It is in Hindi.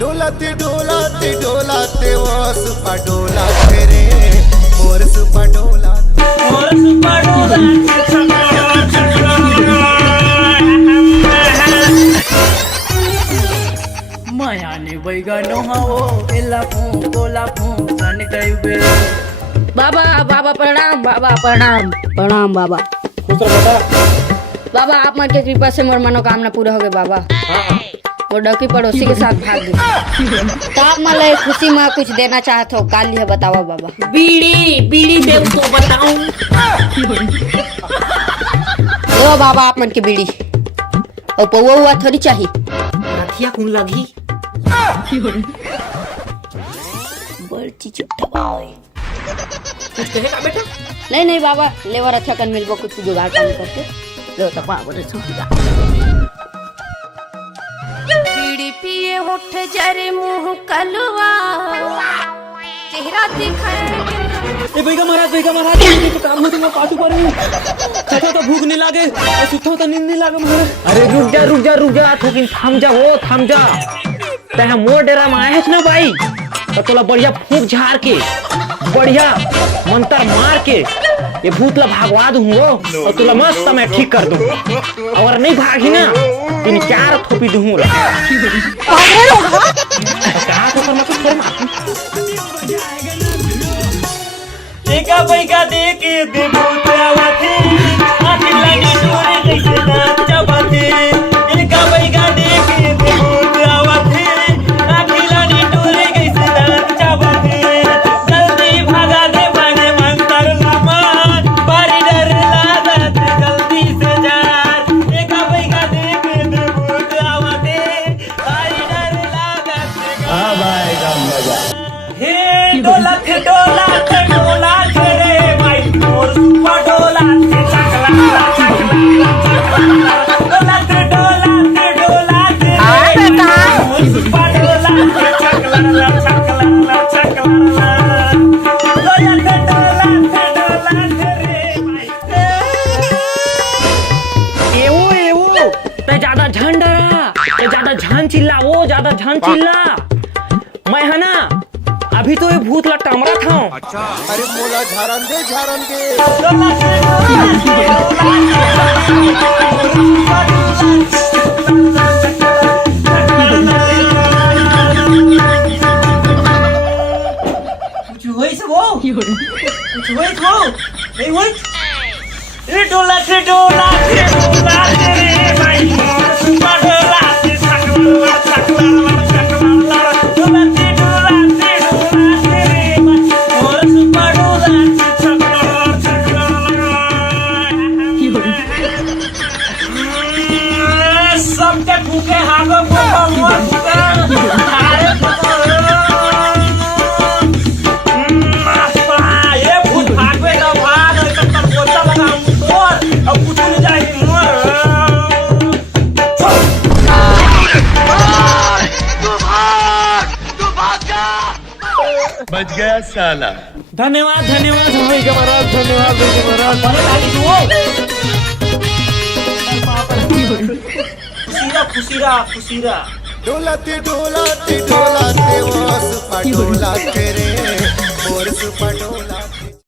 डोलाते डोलाते डोलाते वो सुपा डोलाते रे मोर सुपा डोलाते मायाने बैगनो हाओ एला फूं गोला फूं सन कइबे। बाबा बाबा प्रणाम, बाबा प्रणाम प्रणाम बाबा। खुश रह बेटा। बाबा आप मन के कृपा से मोर मनोकामना पूरा हो गए बाबा। वो डकी पड़ोसी के साथ भाग गई। तो आप मला खुशी में कुछ देना चाहते हो काल है बताओ बाबा। बीड़ी बीड़ी दे तो बताऊं। लो बाबा आप मन के बीड़ी और पौवा हुआ थोड़ी चाहिए। हाथिया कौन लगी? बड़ी चुट्टा कुछ कहेगा बेटा? नहीं नहीं बाबा लेवर अच्छा कर मिलबो कुछ जुगाड़ काम करके लो तो पावर सुविधा। बीड़ी पिए होठ जरे मुंह कलवा चेहरा दिखाए। ए भैया महाराज ये तो काम होते मैं पाटू पर हूं। खाता तो भूख नहीं लागे और सुता तो नींद नहीं लागे महाराज। अरे रुक जा थोकिन थम जा तह मोर डेरा में आए ना भाई तो तोला बढ़िया फूंक झाड़ के बढ़िया मंत्र मार के ये भूत ला भागवा दूंगो और तुला मस्त मैं ठीक कर दूं और नहीं भागी ना तीन चार थोपी दूंगा। कहा तो मैं कुछ थोड़ा देखा भैया देखे दे भूत आवाथे आती लगी डोरे जैसे नाच चबाथे। देखा भैया देखे दे भूत आवाथे आती लगी डोरे जैसे नाच चबाथे। जल्दी भागा दे भागे मंतर लामान बारी डर लागत जल्दी से जा। देखा भैया देखे दे भूत आवाथे बारी डर लागत। हां भाई काम मजा हे डोला रे भाई मोर सुपा डोला से चकला हां बेटा मोर सुपा डोला से चकला एवो ते ज्यादा झन डरा ते ज्यादा झन चिल्ला वो ज्यादा झन चिल्ला मैं है ना अभी तो ये भूत लट्टा मरा था। अच्छा अरे मोला झारन दे कुछ हुई से वो कुछ हुई वो नहीं हुई। ए डोला रे भाई सुपा डोला से सकला सबके भूखे हागो ये भूत भागवे तो भाग तो पोचा लगा और अब कुछ नहीं जाएगी बच गया साला। धन्यवाद भाई का महाराज धन्यवाद खुशीरा डोलाते डोलाते डोलाते वो सुपा डोलाते रे मोर सुपा डोलाते।